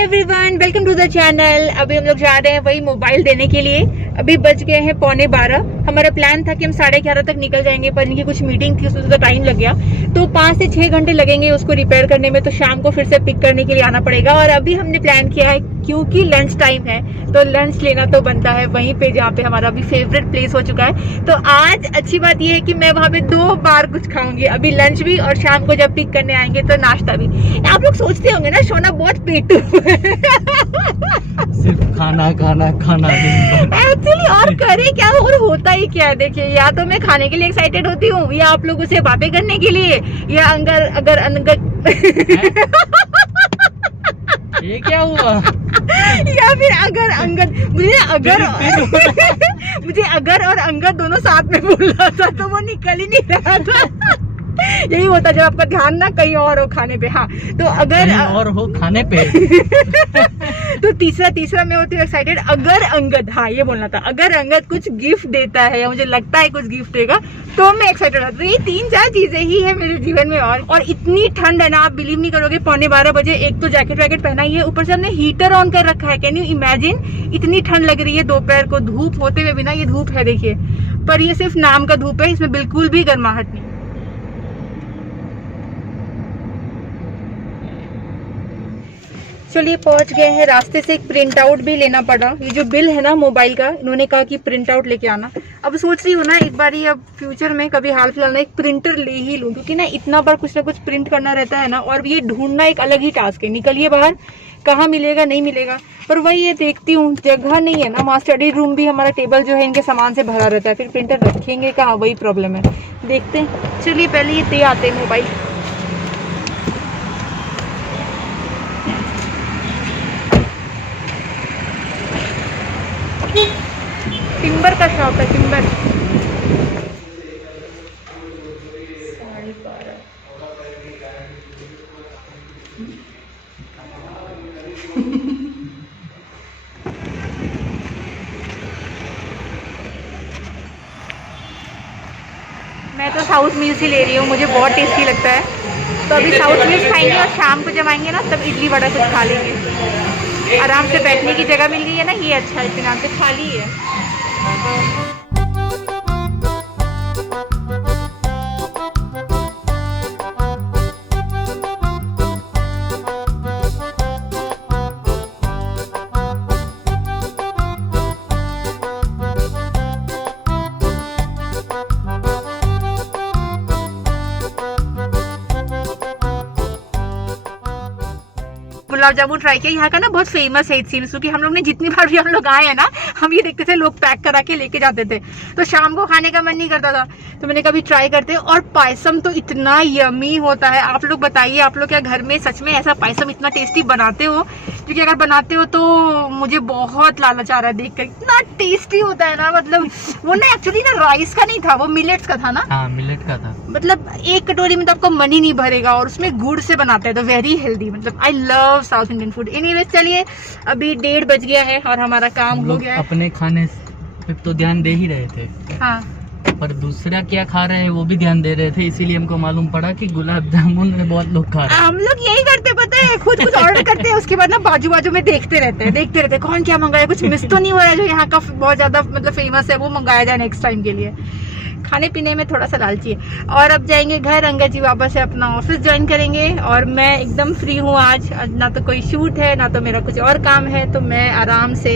Everyone, welcome to the channel. अभी हम लोग जा रहे हैं वही मोबाइल देने के लिए। अभी बज गए हैं 11:15। हमारा प्लान था कि हम 11:30 तक निकल जाएंगे, पर इनकी कुछ मीटिंग थी, उसमें तो टाइम लग गया। तो 5 से 6 घंटे लगेंगे उसको रिपेयर करने में, तो शाम को फिर से पिक करने के लिए आना पड़ेगा। और अभी हमने प्लान किया है क्योंकि लंच टाइम है तो लंच लेना तो बनता है वहीं पे जहाँ पे हमारा अभी फेवरेट प्लेस हो चुका है। तो आज अच्छी बात यह है कि मैं वहाँ पे 2 बार कुछ खाऊंगी, अभी लंच भी और शाम को जब पिक करने आएंगे तो नाश्ता भी। आप लोग सोचते होंगे ना शोना बहुत पेटू सिर्फ खाना खाना खाना एक्चुअली और करे क्या और होता ही क्या है। देखिए, या तो मैं खाने के लिए एक्साइटेड होती हूँ या आप लोगों से बातें करने के लिए, या ये क्या हुआ या फिर अगर अंगद मुझे अगर और अंगद दोनों साथ में बोल रहा था तो वो निकल ही नहीं रहा था। यही होता जब आपका ध्यान ना कहीं और हो खाने पे। हाँ, तो अगर और हो खाने पे तो तीसरा मैं होती हूँ एक्साइटेड अगर अंगद, हाँ ये बोलना था, अगर अंगद कुछ गिफ्ट देता है या मुझे लगता है कुछ गिफ्ट देगा तो मैं एक्साइटेड होती हूँ। ये 3-4 चीजें ही है मेरे जीवन में। और इतनी ठंड है ना, आप बिलीव नहीं करोगे। 11:15 बजे एक तो जैकेट वैकेट पहना ही है, ऊपर से हमने हीटर ऑन कर रखा है। कैन यू इमेजिन, इतनी ठंड लग रही है दोपहर को, धूप होते हुए भी ना। ये धूप है देखिए, पर ये सिर्फ नाम का धूप है, इसमें बिल्कुल भी गर्माहट नहीं। चलिए पहुंच गए हैं। रास्ते से एक प्रिंट आउट भी लेना पड़ा। ये जो बिल है ना मोबाइल का, इन्होंने कहा कि प्रिंट आउट लेके आना। अब सोच रही हूँ ना एक बार ही, अब फ्यूचर में कभी हाल फिलहाल में एक प्रिंटर ले ही लूँ, क्योंकि ना इतना बार कुछ ना कुछ प्रिंट करना रहता है ना, और ये ढूंढना एक अलग ही टास्क है। निकलिए बाहर, कहाँ मिलेगा नहीं मिलेगा। पर वही ये देखती हूँ, जगह नहीं है ना। वहाँ स्टडी रूम भी हमारा टेबल जो है इनके सामान से भरा रहता है, फिर प्रिंटर रखेंगे कहाँ, वही प्रॉब्लम है। देखते हैं, चलिए पहले ये दे आते हैं मोबाइल। टिम्बर का शॉप है, टिम्बर। 12:30। मैं तो साउथ मील्स ही ले रही हूँ, मुझे बहुत टेस्टी लगता है। तो अभी साउथ मील्स खाएंगे और शाम को जब आएंगे ना तब इडली वड़ा कुछ खा लेंगे। आराम से बैठने की जगह मिल गई है ना, ये अच्छा है। इतना से खाली है। गुलाब जामुन ट्राई किया। यहाँ का ना बहुत फेमस है इट सीम्स, क्योंकि हम लोग ने जितनी बार भी हम लोग आए हैं ना, हम ये देखते थे लोग पैक करा के लेके जाते थे, तो शाम को खाने का मन नहीं करता था, तो मैंने कभी ट्राई करते। और पायसम तो इतना यमी होता है। आप लोग बताइए, आप लोग क्या घर में सच में ऐसा पायसम इतना टेस्टी बनाते हो? क्योंकि अगर बनाते हो तो मुझे बहुत लालच आ रहा है देख कर, इतना टेस्टी होता है ना। मतलब वो ना एक्चुअली ना राइस का नहीं था, वो मिलेट्स का था ना। हाँ, मिलेट का था। मतलब एक कटोरी में तो आपको मन ही नहीं भरेगा, और उसमें गुड़ से बनाते हैं तो वेरी हेल्दी। मतलब I love south Indian food. Anyways चलिए, अभी 1:30 बज गया है और हमारा काम हो गया है। अपने खाने पे तो ध्यान दे ही रहे थे, हाँ, पर दूसरा क्या खा रहे हैं वो भी ध्यान दे रहे थे, इसीलिए हमको मालूम पड़ा कि गुलाब जामुन में बहुत लोग खा रहे हैं। हम लोग यही करते, पता है, खुद कुछ ऑर्डर करते हैं, उसके बाद ना बाजू बाजू में देखते रहते हैं कौन क्या मंगाया, कुछ मिस तो नहीं हो रहा है जो यहाँ का बहुत ज्यादा मतलब फेमस है, वो मंगाया जाए नेक्स्ट टाइम के लिए। खाने पीने में थोड़ा सा लालची है। और अब जाएंगे घर, अंगद जी वापस से अपना ऑफिस ज्वाइन करेंगे, और मैं एकदम फ्री हूँ आज। ना तो कोई शूट है, ना तो मेरा कुछ और काम है, तो मैं आराम से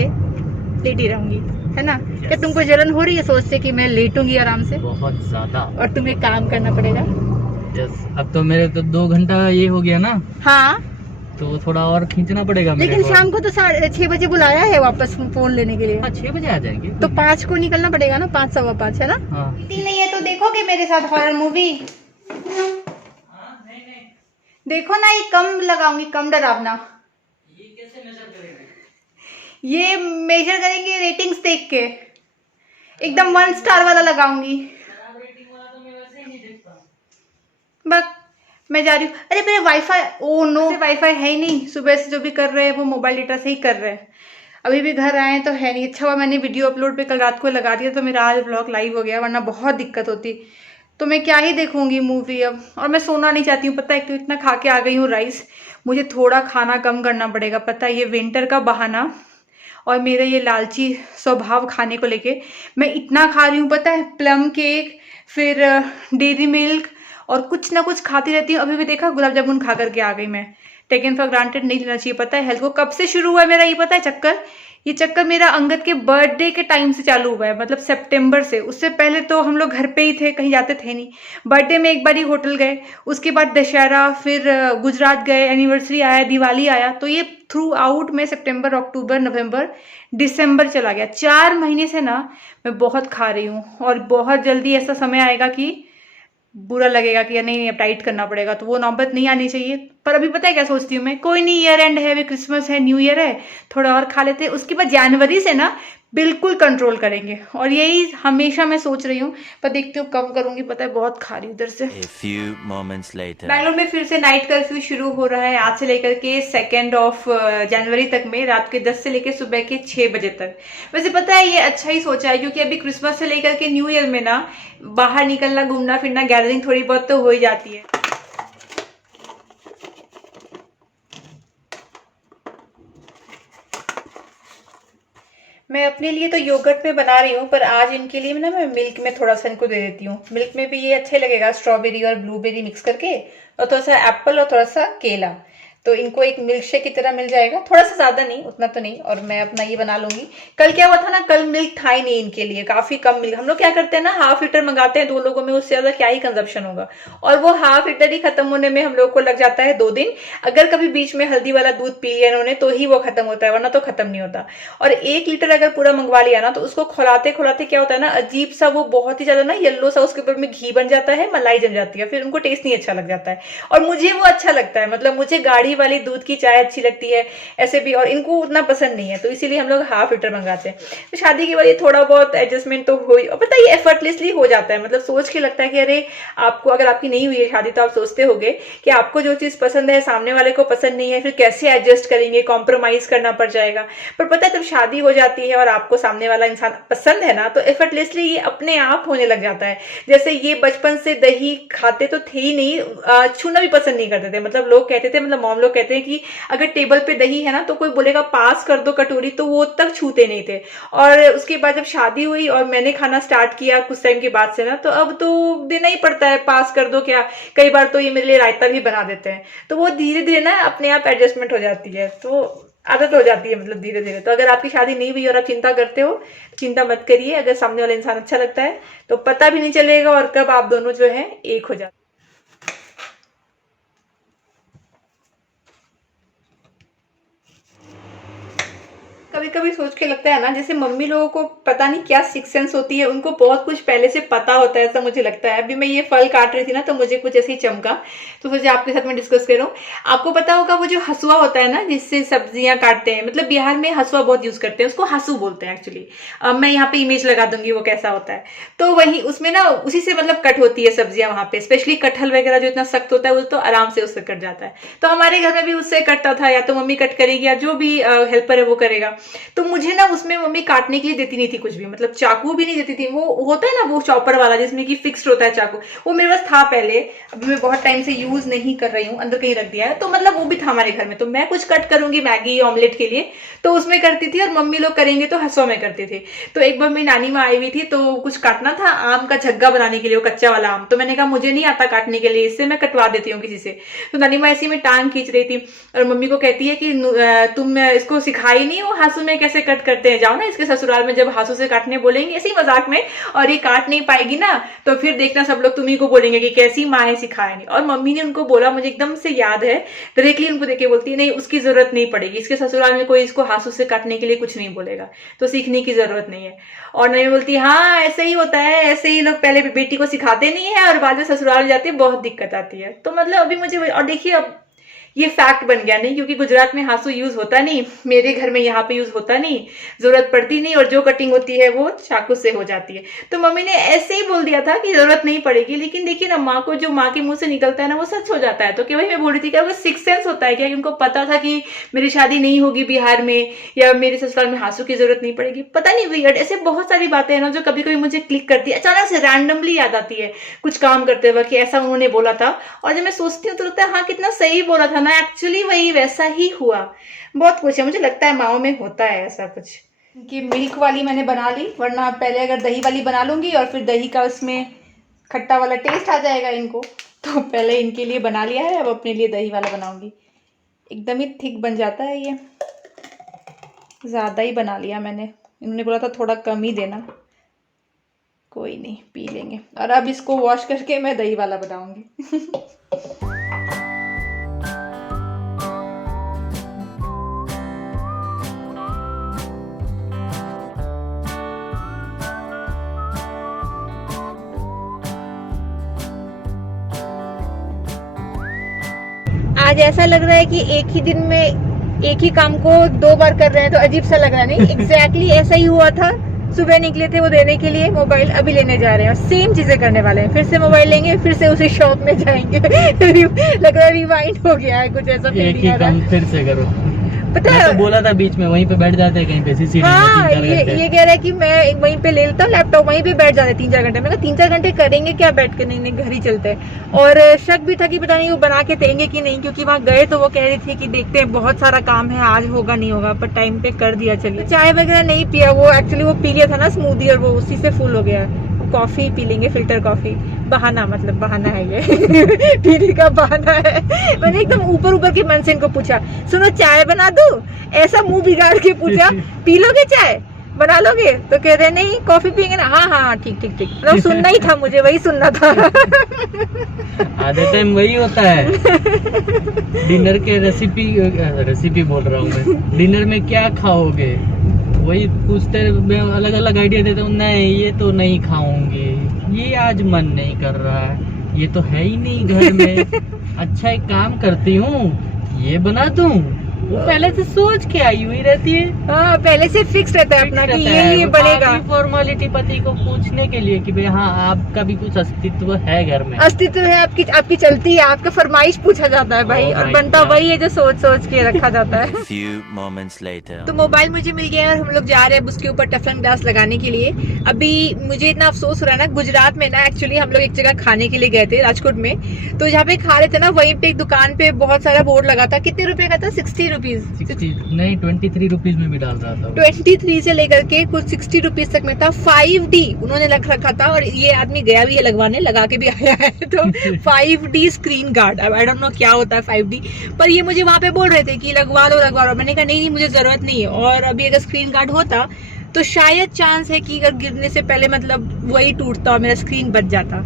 लेटी रहूंगी, है ना। क्या तुमको जलन हो रही है सोचते कि मैं लेटूंगी आराम से? बहुत ज्यादा। और तुम्हें काम करना पड़ेगा। अब तो मेरे तो 2 घंटा ये हो गया ना, हाँ, तो थोड़ा और खींचना पड़ेगा मेरे लेकिन शाम को तो 6 बजे बुलाया है वापस फोन लेने के लिए। हाँ, 6 बजे आ जाएंगे, तो 5 को निकलना पड़ेगा ना, 5 सवा 5, है ना। हाँ। नहीं है तो देखोगे मेरे साथ हॉरर मूवी? देखो ना, ये कम लगाऊंगी, कम डरावना। ये कैसे मेजर करेंगे? ये मेजर करेंगे रेटिंग्स देख के, एकदम 1 स्टार वाला लगाऊंगी। रेटिंग वाला तो मैं वैसे ही नहीं देखता। बस मैं जा रही हूँ। अरे मेरे वाईफाई, ओ नो, वाईफाई है ही नहीं। सुबह से जो भी कर रहे हैं वो मोबाइल डेटा से ही कर रहे हैं। अभी भी घर आए तो है नहीं। अच्छा हुआ मैंने वीडियो अपलोड पे कल रात को लगा दिया, तो मेरा आज व्लॉग लाइव हो गया, वरना बहुत दिक्कत होती। तो मैं क्या ही देखूंगी मूवी अब। और मैं सोना नहीं चाहती हूँ, पता है, तो इतना खा के आ गई हूँ राइस। मुझे थोड़ा खाना कम करना पड़ेगा, पता है ये विंटर का बहाना और मेरा ये लालची स्वभाव खाने को लेके मैं इतना खा रही हूँ, पता है प्लम केक, फिर डेयरी मिल्क और कुछ ना कुछ खाती रहती हूँ। अभी भी देखा गुलाब जामुन खा करके आ गई मैं। टेकन फॉर ग्रांटेड नहीं लेना चाहिए, पता है हेल्थ को। कब से शुरू हुआ है मेरा ये पता है चक्कर? ये चक्कर मेरा अंगद के बर्थडे के टाइम से चालू हुआ है, मतलब सितंबर से। उससे पहले तो हम लोग घर पे ही थे, कहीं जाते थे नहीं। बर्थडे में एक बार ही होटल गए, उसके बाद दशहरा, फिर गुजरात गए, एनिवर्सरी आया, दिवाली आया, तो ये थ्रू आउट में सितंबर, अक्टूबर, नवंबर, दिसंबर चला गया। 4 महीने से ना मैं बहुत खा रही हूँ और बहुत जल्दी ऐसा समय आएगा कि बुरा लगेगा कि नहीं नहीं अब डाइट करना पड़ेगा, तो वो नौबत नहीं आनी चाहिए। पर अभी पता है क्या सोचती हूँ मैं, कोई नहीं ईयर एंड है, अभी क्रिसमस है, न्यू ईयर है, थोड़ा और खा लेते हैं, उसके बाद जनवरी से ना बिल्कुल कंट्रोल करेंगे। और यही हमेशा मैं सोच रही हूँ, पर देखती हूँ कम करूंगी, पता है बहुत खा रही हूँ इधर से। बैंगलोर में फिर से नाइट कर्फ्यू शुरू हो रहा है आज से लेकर के 2 जनवरी तक में, रात के 10 से लेकर सुबह के 6 बजे तक। वैसे पता है ये अच्छा ही सोचा है, क्योंकि अभी क्रिसमस से लेकर के न्यू ईयर में ना बाहर निकलना, घूमना फिरना, गैदरिंग थोड़ी बहुत तो हो ही जाती है। मैं अपने लिए तो योगर्ट में बना रही हूँ, पर आज इनके लिए ना मैं मिल्क में थोड़ा सा इनको दे देती हूँ। मिल्क में भी ये अच्छे लगेगा, स्ट्रॉबेरी और ब्लूबेरी मिक्स करके, और थोड़ा सा एप्पल और थोड़ा सा केला, तो इनको एक मिल्क शेक की तरह मिल जाएगा। थोड़ा सा ज्यादा नहीं, उतना तो नहीं, और मैं अपना ये बना लूंगी। कल क्या हुआ था ना, कल मिल्क था ही नहीं इनके लिए, काफी कम मिल्क। हम लोग क्या करते हैं ना, हाफ लीटर मंगाते हैं 2 लोगों में, उससे ज्यादा क्या ही कंजप्शन होगा, और वो हाफ लीटर ही खत्म होने में हम लोग को लग जाता है 2 दिन। अगर कभी बीच में हल्दी वाला दूध पी लिया इन्होंने तो ही वो खत्म होता है, वरना तो खत्म नहीं होता। और 1 लीटर अगर पूरा मंगवा लिया ना, तो उसको खुलाते खुलाते क्या होता है ना, अजीब सा वो बहुत ही ज्यादा ना येलो सा उसके ऊपर में घी बन जाता है, मलाई जम जाती है, फिर उनको टेस्ट नहीं अच्छा लग जाता है। और मुझे वो अच्छा लगता है, मतलब मुझे गाढ़ी वाली दूध की चाय अच्छी लगती है ऐसे भी, और इनको उतना पसंद नहीं है, तो इसीलिए हम लोग हाफ लीटर मंगाते हैं। तो शादी के बाद ये थोड़ा बहुत एडजस्टमेंट तो हो ही, और पता है ये एफर्टलेसली हो जाता है, मतलब सोच के लगता है कि अरे आपको, अगर आपकी नहीं हुई है शादी तो आप सोचते होगे कि आपको जो चीज पसंद है सामने वाले को पसंद नहीं है, फिर कैसे एडजस्ट करेंगे, कॉम्प्रोमाइज करना पड़ जाएगा। पर पता है जब शादी हो जाती है और आपको सामने वाला इंसान पसंद है ना, तो एफर्टलेसली ये अपने आप होने लग जाता है। जैसे ये बचपन से दही खाते तो थे ही नहीं, छूना भी पसंद नहीं करते थे। मतलब लोग कहते थे, मतलब मॉम लोग कहते हैं कि अगर टेबल पे दही है ना तो कोई बोलेगा पास कर दो कटोरी, तो वो तक छूते नहीं थे। और उसके बाद जब शादी हुई और मैंने खाना स्टार्ट किया कुछ टाइम के बाद से ना, तो अब तो देना ही पड़ता है, पास कर दो क्या, कई बार तो ये मेरे लिए रायता भी बना देते हैं। तो वो धीरे धीरे ना अपने आप एडजस्टमेंट हो जाती है, तो आदत हो जाती है, मतलब धीरे धीरे। तो अगर आपकी शादी नहीं हुई और आप चिंता करते हो, चिंता मत करिए। अगर सामने वाला इंसान अच्छा लगता है तो पता भी नहीं चलेगा, और कब आप दोनों जो है एक हो जाते। कभी कभी सोच के लगता है ना, जैसे मम्मी लोगों को पता नहीं क्या सिक्स सेंस होती है, उनको बहुत कुछ पहले से पता होता है, ऐसा मुझे लगता है। अभी मैं ये फल काट रही थी ना, तो मुझे कुछ ऐसे ही चमका, तो सोचे आपके साथ मैं डिस्कस करूं। आपको पता होगा वो जो हसुआ होता है ना, जिससे सब्जियां काटते हैं, मतलब बिहार में हसुआ बहुत यूज करते हैं, उसको हसू बोलते हैं एक्चुअली। मैं यहाँ पे इमेज लगा दूंगी वो कैसा होता है। तो वही उसमें ना उसी से मतलब कट होती है सब्जियां वहां पे, स्पेशली कटहल वगैरह जो इतना सख्त होता है वो तो आराम से उससे कट जाता है। तो हमारे घर में भी उससे कटता था, या तो मम्मी कट करेगी या जो भी हेल्पर है वो करेगा। तो मुझे ना उसमें मम्मी काटने के लिए देती नहीं थी कुछ भी, मतलब चाकू भी नहीं देती थी। वो होता है ना वो चॉपर वाला जिसमें कि फिक्स्ड होता है चाकू, वो मेरे पास था पहले, अभी मैं बहुत टाइम से यूज नहीं कर रही हूँ, अंदर कहीं रख दिया है। तो मतलब वो भी था हमारे घर में। तो मैं कुछ कट करूंगी मैगी ऑमलेट के लिए तो उसमें करती थी, और मम्मी लोग करेंगे तो हंसुआ में करते थे। तो एक बार मेरी नानी माँ आई हुई थी, तो कुछ काटना था आम का झग्गा बनाने के लिए, वो कच्चा वाला आम। तो मैंने कहा मुझे नहीं आता काटने के लिए, इससे मैं कटवा देती हूँ किसी से। तो नानी माँ ऐसी में टांग खींच रही थी, और मम्मी को कहती है कि तुम इसको सिखाई नहीं हो हासू में कैसे कट करते हैं, जाओ ना इसके ससुराल में, जब हासू से काटने बोलेंगे ऐसे ही मजाक में, और ये काट नहीं पाएगी ना तो फिर देखना सब लोग तुम्ही को बोलेंगे कि कैसी माँ है, सिखाया नहीं। और मम्मी ने उनको बोला, मुझे एकदम से याद है, डायरेक्टली उनको देखे बोलती है नहीं उसकी जरूरत नहीं पड़ेगी, इसके ससुराल में कोई इसको हासू से काटने के लिए कुछ नहीं बोलेगा, तो सीखने की जरूरत नहीं है। और नहीं बोलती हाँ ऐसे ही होता है, ऐसे ही लोग पहले बेटी को सिखाते नहीं है और बाद में ससुराल जाते बहुत दिक्कत आती है। तो मतलब अभी मुझे, और देखिए अब ये फैक्ट बन गया, नहीं क्योंकि गुजरात में हासू यूज होता नहीं, मेरे घर में यहाँ पे यूज होता नहीं, जरूरत पड़ती नहीं, और जो कटिंग होती है वो चाकू से हो जाती है। तो मम्मी ने ऐसे ही बोल दिया था कि जरूरत नहीं पड़ेगी, लेकिन देखिए ना माँ को जो माँ के मुंह से निकलता है ना वो सच हो जाता है। तो क्या वही मैं बोल रही थी कि वो सिक्स सेंस होता है क्या, उनको पता था कि मेरी शादी नहीं होगी बिहार में, या मेरे ससुराल में हासू की जरूरत नहीं पड़ेगी, पता नहीं वियर्ड। ऐसे बहुत सारी बातें हैं ना जो कभी कभी मुझे क्लिक करती है, अचानक से रैंडमली याद आती है कुछ काम करते वक्त कि ऐसा उन्होंने बोला था, और जब मैं सोचती हूँ तो लगता है हाँ कितना सही बोला था ना, एक्चुअली वही वैसा ही हुआ। बहुत कुछ है, मुझे लगता है माओ में होता है ऐसा कुछ कि मिल्क वाली मैंने बना ली, वरना पहले अगर दही वाली बना लूंगी और फिर दही का उसमें खट्टा वाला टेस्ट आ जाएगा इनको, तो पहले इनके लिए बना लिया है, अब अपने लिए दही वाला बनाऊंगी। एकदम ही थिक बन जाता है ये, ज़्यादा ही बना लिया मैंने, इन्होंने बोला था थोड़ा कम ही देना, कोई नहीं पी लेंगे। और अब इसको वॉश करके मैं दही वाला बनाऊंगी। आज ऐसा लग रहा है कि एक ही दिन में एक ही काम को 2 बार कर रहे हैं, तो अजीब सा लग रहा है। नहीं, एग्जैक्टली ऐसा ही हुआ था। सुबह निकले थे वो देने के लिए मोबाइल, अभी लेने जा रहे हैं, सेम चीजें करने वाले हैं। फिर से मोबाइल लेंगे, फिर से उसी शॉप में जाएंगे। लग रहा है रिवाइंड हो गया है कुछ ऐसा। एक ही काम फिर से करो। पता मैं है, तो बोला था बीच में वहीं पे बैठ जाते हैं कहीं पे सीसीटीवी में हाँ, 3-4 घंटे। ये कह रहा है कि मैं वहीं पे ले लेता हूँ लैपटॉप, वहीं पे बैठ जाते 3-4 घंटे। मैंने कहा 3-4 घंटे करेंगे क्या बैठ के, नहीं घर ही चलते हैं। और शक भी था कि पता नहीं वो बना के देंगे कि नहीं, क्योंकि वहाँ गए तो वो कह रही थी कि देखते हैं बहुत सारा काम है, आज होगा नहीं होगा, पर टाइम पे कर दिया। चलिए, चाय वगैरह नहीं पिया, वो एक्चुअली वो पी लिया था ना स्मूदी, और वो उसी से फुल हो गया। कॉफी पी लेंगे, फिल्टर कॉफी। बहाना, मतलब बहाना है ये। पीने का बहाना है। मैंने एकदम ऊपर के मन से इनको पूछा, सुनो चाय बना दूं? ऐसा मुंह बिगाड़ के पूछा, पी लोगे चाय, बना लोगे? तो कह रहे नहीं कॉफी पियेंगे ना। हाँ ठीक। मतलब सुनना ही था मुझे, वही सुनना था। आधे टाइम वही होता है। डिनर के रेसिपी बोल रहा हूँ मैं, डिनर में क्या खाओगे, वही पूछते, मैं अलग अलग आइडिया देता हूँ। नहीं, ये तो नहीं खाऊंगी, ये आज मन नहीं कर रहा है, ये तो है ही नहीं घर में। अच्छा एक काम करती हूँ, ये बना दूं। वो पहले से सोच के आई हुई रहती है। हाँ, पहले से फिक्स रहता है अपना कि ये बनेगा। फॉर्मेलिटी पति को पूछने के लिए कि भाई हाँ आपका भी कुछ अस्तित्व है घर में, अस्तित्व है, आपकी चलती है, आपका फरमाइश पूछा जाता है भाई, और बनता वही है जो सोच के रखा जाता है। तो मोबाइल मुझे मिल गया और हम लोग जा रहे हैं उसके ऊपर टफन ग्लास लगाने के लिए। अभी मुझे इतना अफसोस हो रहा है ना, गुजरात में ना एक्चुअली हम लोग एक जगह खाने के लिए गए थे, राजकोट में। तो जहाँ पे खा रहे थे ना, वहीं पे एक दुकान पे बहुत सारा बोर्ड लगा था। कितने रुपए का था? 60 रुपीज, 60 नहीं 23 रुपीज में भी डाल रहा था। 23 से लेकर के कुछ 60 रुपीज तक में था। 5D उन्होंने रख रखा था, और ये आदमी गया भी है लगवाने, लगा के भी आया है। तो 5D स्क्रीन गार्ड, अब आई डोंट नो क्या होता है 5D, पर ये मुझे वहां पे बोल रहे थे कि लगवा लो। मैंने कहा नहीं मुझे जरूरत नहीं है। और अभी अगर स्क्रीन गार्ड होता तो शायद चांस है कि अगर गिरने से पहले मतलब वही टूटता और मेरा स्क्रीन बच जाता।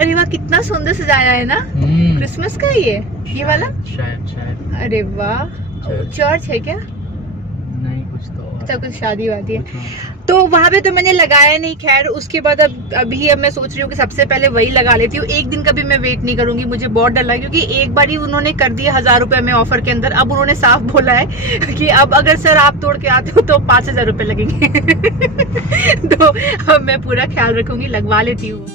अरे वाह, कितना सुंदर सजाया है ना, क्रिसमस का ये वाला शायद। अरे वाह, चर्च है क्या? नहीं, कुछ तो अच्छा, कुछ शादी वादी है। तो वहां पे तो मैंने लगाया नहीं। खैर उसके बाद अब मैं सोच रही हूँ कि सबसे पहले वही लगा लेती हूँ। एक दिन का भी मैं वेट नहीं करूंगी, मुझे बहुत डर लगा, क्योंकि एक बार ही उन्होंने कर दिया 1000 रुपए में ऑफर के अंदर। अब उन्होंने साफ बोला है कि अब अगर सर आप तोड़ के आते हो तो 5000 रुपए लगेंगे। तो अब मैं पूरा ख्याल रखूंगी, लगवा लेती हूँ।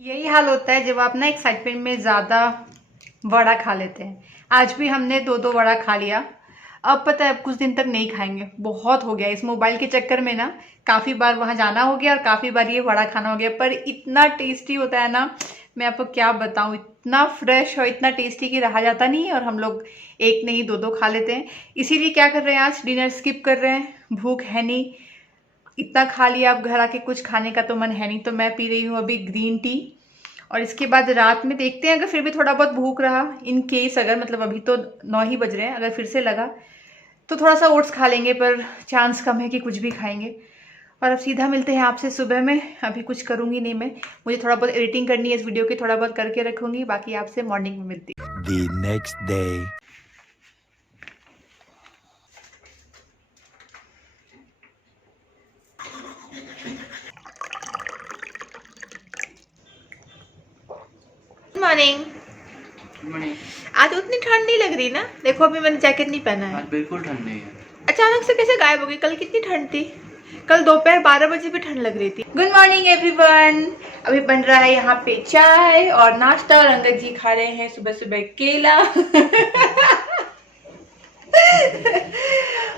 यही हाल होता है जब आप ना एक्साइटमेंट में ज़्यादा वड़ा खा लेते हैं। आज भी हमने 2-2 वड़ा खा लिया। अब पता है अब कुछ दिन तक नहीं खाएंगे, बहुत हो गया। इस मोबाइल के चक्कर में ना काफ़ी बार वहाँ जाना हो गया और काफ़ी बार ये वड़ा खाना हो गया। पर इतना टेस्टी होता है ना, मैं आपको क्या बताऊँ, इतना फ्रेश और इतना टेस्टी कि रहा जाता नहीं है। और हम लोग एक नहीं 2-2 खा लेते हैं। इसीलिए क्या कर रहे हैं, आज डिनर स्किप कर रहे हैं, भूख है नहीं। इतना खा लिया, अब घर आके कुछ खाने का तो मन है नहीं। तो मैं पी रही हूँ अभी ग्रीन टी, और इसके बाद रात में देखते हैं अगर फिर भी थोड़ा बहुत भूख रहा, इन केस अगर, मतलब अभी तो 9 ही बज रहे हैं, अगर फिर से लगा तो थोड़ा सा ओट्स खा लेंगे, पर चांस कम है कि कुछ भी खाएंगे। और अब सीधा मिलते हैं आपसे सुबह में। अभी कुछ करूँगी नहीं मैं, मुझे थोड़ा बहुत एडिटिंग करनी है इस वीडियो की, थोड़ा बहुत करके रखूँगी। बाकी आपसे मॉर्निंग में मिलती हूँ। The next day. मॉर्निंग। आज उतनी ठंड नहीं लग रही ना, देखो अभी मैंने जैकेट नहीं पहना है। आज बिल्कुल ठंड नहीं है। अचानक से कैसे गायब हो गई? कल कितनी ठंड थी, कल दोपहर 12 बजे भी ठंड लग रही थी। Good morning everyone. अभी बन रहा है यहाँ पे चाय और नाश्ता और अंगद जी खा रहे हैं सुबह सुबह केला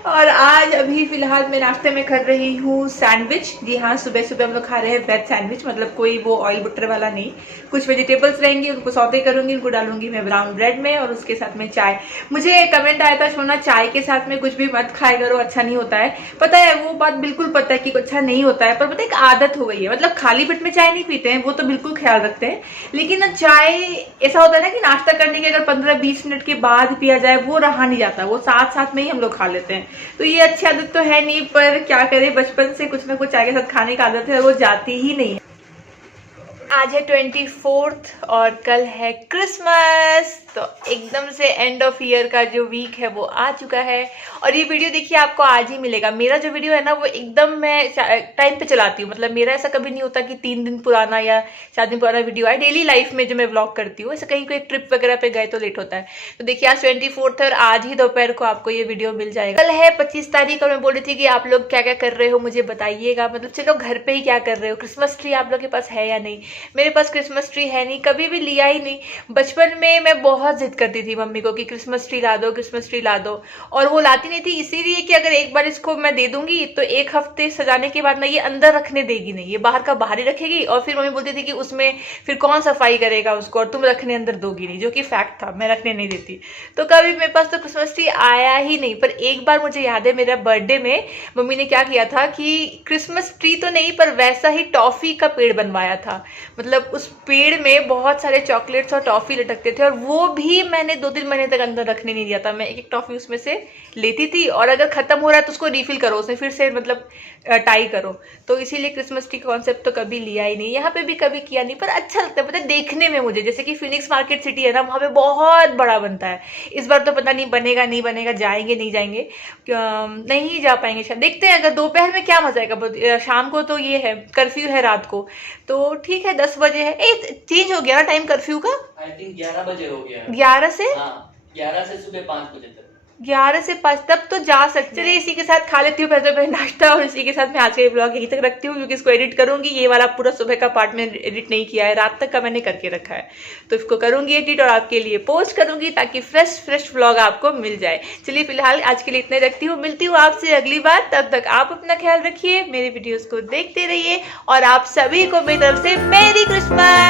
और आज अभी फिलहाल मैं नाश्ते में कर रही हूँ सैंडविच। जी हाँ, सुबह सुबह हम लोग खा रहे हैं वेज सैंडविच, मतलब कोई वो ऑयल बटर वाला नहीं। कुछ वेजिटेबल्स रहेंगी, उनको सौते करूंगी, उनको डालूंगी मैं ब्राउन ब्रेड में और उसके साथ में चाय। मुझे कमेंट आया था सोना चाय के साथ में कुछ भी मत खाया करो, अच्छा नहीं होता है। पता है वो बात बिल्कुल पता है कि अच्छा नहीं होता है, पर पता है एक आदत हो गई है। मतलब खाली पेट में चाय नहीं पीते हैं, वो तो बिल्कुल ख्याल रखते हैं, लेकिन ना चाय ऐसा होता है ना कि नाश्ता करने के अगर 15-20 मिनट के बाद पिया जाए वो रहा नहीं जाता, वो साथ साथ में ही हम लोग खा लेते हैं। तो ये अच्छी आदत तो है नहीं, पर क्या करें, बचपन से कुछ ना कुछ चाय के साथ खाने की आदत है, वो जाती ही नहीं है। आज है 24 और कल है क्रिसमस, तो एकदम से एंड ऑफ ईयर का जो वीक है वो आ चुका है। और ये वीडियो देखिए आपको आज ही मिलेगा। मेरा जो वीडियो है ना वो एकदम मैं टाइम पे चलाती हूँ, मतलब मेरा ऐसा कभी नहीं होता कि 3 दिन पुराना या 4 दिन पुराना वीडियो आए। डेली लाइफ में जो मैं व्लॉग करती हूँ, ऐसे कहीं कोई ट्रिप वगैरह पे गए तो लेट होता है। तो देखिए आज 24 और आज ही दोपहर को आपको ये वीडियो मिल जाएगा। कल है 25 तारीख और मैं बोल रही थी कि आप लोग क्या क्या कर रहे हो मुझे बताइएगा। मतलब चलो घर पे ही क्या कर रहे हो, क्रिसमस ट्री आप लोग के पास है या नहीं। मेरे पास क्रिसमस ट्री है नहीं, कभी भी लिया ही नहीं। बचपन में मैं बहुत जिद करती थी मम्मी को कि क्रिसमस ट्री ला दो, क्रिसमस ट्री ला दो, और वो लाती नहीं थी इसीलिए कि अगर एक बार इसको मैं दे दूंगी तो एक हफ्ते सजाने के बाद ना ये अंदर रखने देगी नहीं, ये बाहर का बाहर ही रखेगी। और फिर मम्मी बोलती थी कि उसमें फिर कौन सफाई करेगा उसको, और तुम रखने अंदर दोगी नहीं, जो कि फैक्ट था, मैं रखने नहीं देती। तो कभी मेरे पास तो क्रिसमस ट्री आया ही नहीं। पर एक बार मुझे याद है मेरा बर्थडे में मम्मी ने क्या किया था कि क्रिसमस ट्री तो नहीं पर वैसा ही टॉफी का पेड़ बनवाया था। मतलब उस पेड़ में बहुत सारे चॉकलेट्स और टॉफी लटकते थे, और वो भी मैंने 2-3 महीने तक अंदर रखने नहीं दिया था। मैं एक एक टॉफी उसमें से लेती थी, और अगर खत्म हो रहा है तो उसको रिफिल करो, उसमें फिर से मतलब टाई करो। तो इसीलिए क्रिसमस ट्री कॉन्सेप्ट तो कभी लिया ही नहीं, यहाँ पे भी कभी किया नहीं। पर अच्छा लगता है पता है देखने में मुझे, जैसे कि फिनिक्स मार्केट सिटी है ना, वहाँ पे बहुत बड़ा बनता है। इस बार तो पता नहीं बनेगा नहीं बनेगा, जाएंगे नहीं जाएंगे, नहीं जा पाएंगे शायद, देखते हैं। अगर दोपहर में क्या मजा आएगा, शाम को तो ये है कर्फ्यू है रात को, तो ठीक है 10 बजे है। चेंज हो गया ना टाइम कर्फ्यू का, आई थिंक 11 बजे हो गया। 11 से, हाँ 11 से सुबह 5 बजे तक। 11 से 5 तब तो जा सकते। चलिए इसी के साथ खा लेती हूँ पहले नाश्ता, और इसी के साथ मैं आज का ये ब्लॉग यहीं तक रखती हूँ, क्योंकि इसको एडिट करूंगी। ये वाला पूरा सुबह का पार्ट में एडिट नहीं किया है, रात तक का मैंने करके रखा है, तो इसको करूंगी एडिट और आपके लिए पोस्ट करूंगी ताकि फ्रेश व्लॉग आपको मिल जाए। चलिए फिलहाल आज के लिए इतने रखती हूँ, मिलती हूँ आपसे अगली बार। तब तक आप अपना ख्याल रखिए, मेरे वीडियोज को देखते रहिए, और आप सभी को मेरी तरफ से मेरी क्रिसमस।